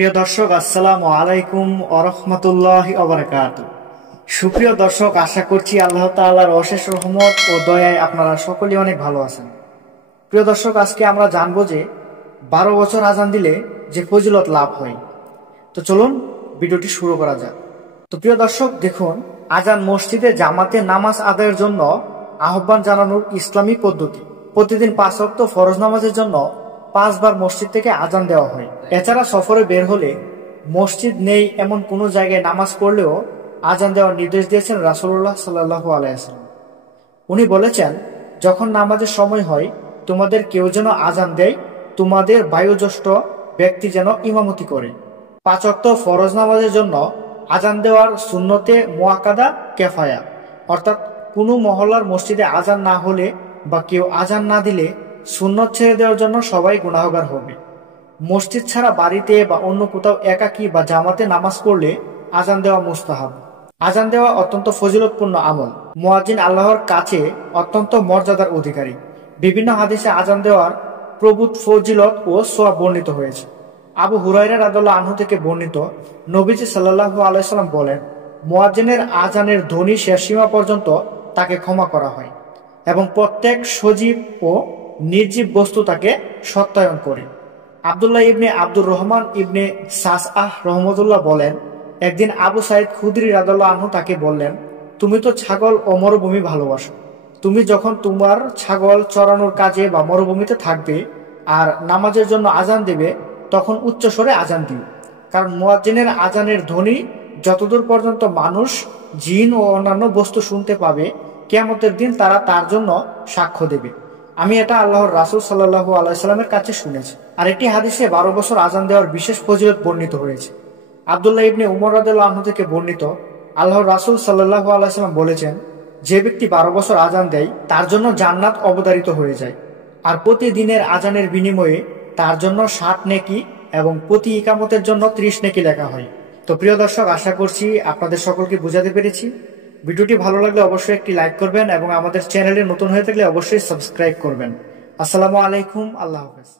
প্রিয় দর্শক, আসসালামু আলাইকুম ওয়া রাহমাতুল্লাহি ওয়া বারাকাতুহু। সুপ্রিয় দর্শক, আশা করছি আল্লাহ তাআলার অশেষ রহমত ও দয়ায় আপনারা সকলেই অনেক ভালো আছেন। প্রিয় দর্শক, আজকে আমরা জানবো যে 12 বছর আজান দিলে যে ফজিলত লাভ হয়। তো চলুন ভিডিওটি শুরু করা যাক। তো প্রিয় দর্শক, দেখুন, আজান মসজিদে জামাতে নামাজ আদায়ের জন্য আহ্বান জানানোর ইসলামী পদ্ধতি। প্রতিদিন 5 ওয়াক্ত ফরজ নামাজের জন্য 5 বার মসজিদ থেকে আজান দেওয়া হয়। এছাড়া সফরে বের হলে মসজিদ নেই এমন কোনো জায়গায় নামাজ পড়লেও আজান দেওয়ার নির্দেশ দিয়েছেন রাসূলুল্লাহ সাল্লাল্লাহু আলাইহি ওয়াসাল্লাম। উনি বলেছেন, যখন নামাজের সময় হয় তোমাদের কেউ যেন আজান দেয়, তোমাদের বয়োজ্যেষ্ঠ ব্যক্তি যেন ইমামতি করে। 5 ওয়াক্ত ফরজ নামাজের জন্য আজান দেওয়ার সুন্নতে মুআক্কাদা কিফায়া, অর্থাৎ কোনো মহল্লার মসজিদে আজান না হলে বা কেউ আজান না দিলে সুন্নত ছেড়ে দেওয়ার জন্য সবাই গুনাহগার হবে। মসজিদ ছাড়া বাড়িতে বা অন্য কোথাও একাকী বা জামাতে নামাজ পড়লে আজান দেওয়া মুস্তাহাব। আজান দেওয়া অত্যন্ত ফজিলতপূর্ণ আমল। মুয়াজ্জিন আল্লাহর কাছে অত্যন্ত মর্যাদার অধিকারী। বিভিন্ন হাদিসে আজান দেওয়ার প্রভূত ফজিলত ও সওয়াব বর্ণিত হয়েছে। আবু হুরায়রা রাদিয়াল্লাহু আনহু থেকে বর্ণিত, নবীজি সাল্লাল্লাহু আলাইহি সাল্লাম বলেন, মুয়াজ্জিনের আজানের ধ্বনি শেষ সীমা পর্যন্ত তাকে ক্ষমা করা হয় এবং প্রত্যেক সজীব ও নির্জীব বস্তু তাকে সত্যায়ন করে। আব্দুল্লাহ ইবনে আব্দুর রহমান ইবনে সাসআহ রহমতুল্লাহ বলেন, একদিন আবু সাইদ খুদরি রাদিয়াল্লাহু আনহু তাকে বললেন, তুমি তো ছাগল ও মরুভূমি ভালোবাসো। তুমি যখন তোমার ছাগল চরানোর কাজে বা মরুভূমিতে থাকবে আর নামাজের জন্য আজান দেবে, তখন উচ্চস্বরে আজান দিও, কারণ মুয়াজ্জিনের আজানের ধ্বনি যতদূর পর্যন্ত মানুষ, জিন ও অন্যান্য বস্তু শুনতে পাবে, কিয়ামতের দিন তারা তার জন্য সাক্ষ্য দেবে। আমি এটা আল্লাহর রাসূল সাল্লাল্লাহু আলাইহি সাল্লামের কাছে শুনেছি। আর একটি হাদিসে 12 বছর আজান দেওয়ার বিশেষ ফজিলত বর্ণিত হয়েছে। আব্দুল্লাহ ইবনে উমর রাদিয়াল্লাহু আনহু থেকে বর্ণিত, আল্লাহর রাসূল সাল্লাল্লাহু আলাইহি সাল্লাম বলেছেন, যে ব্যক্তি 12 বছর আজান দেয় তার জন্য জান্নাত অবধারিত হয়ে যায়, আর প্রতিদিনের আজানের বিনিময়ে তার জন্য 60 নেকি এবং প্রতি ইকামতের জন্য 30 নেকি লেখা হয়। তো প্রিয় দর্শক, আশা করছি আপনাদের সকলকে বোঝাতে পেরেছি। ভিডিওটি ভালো লাগলে অবশ্যই একটি লাইক করবেন এবং আমাদের চ্যানেলে নতুন হয়ে থাকলে অবশ্যই সাবস্ক্রাইব করবেন। আসসালামু আলাইকুম, আল্লাহ হাফেজ।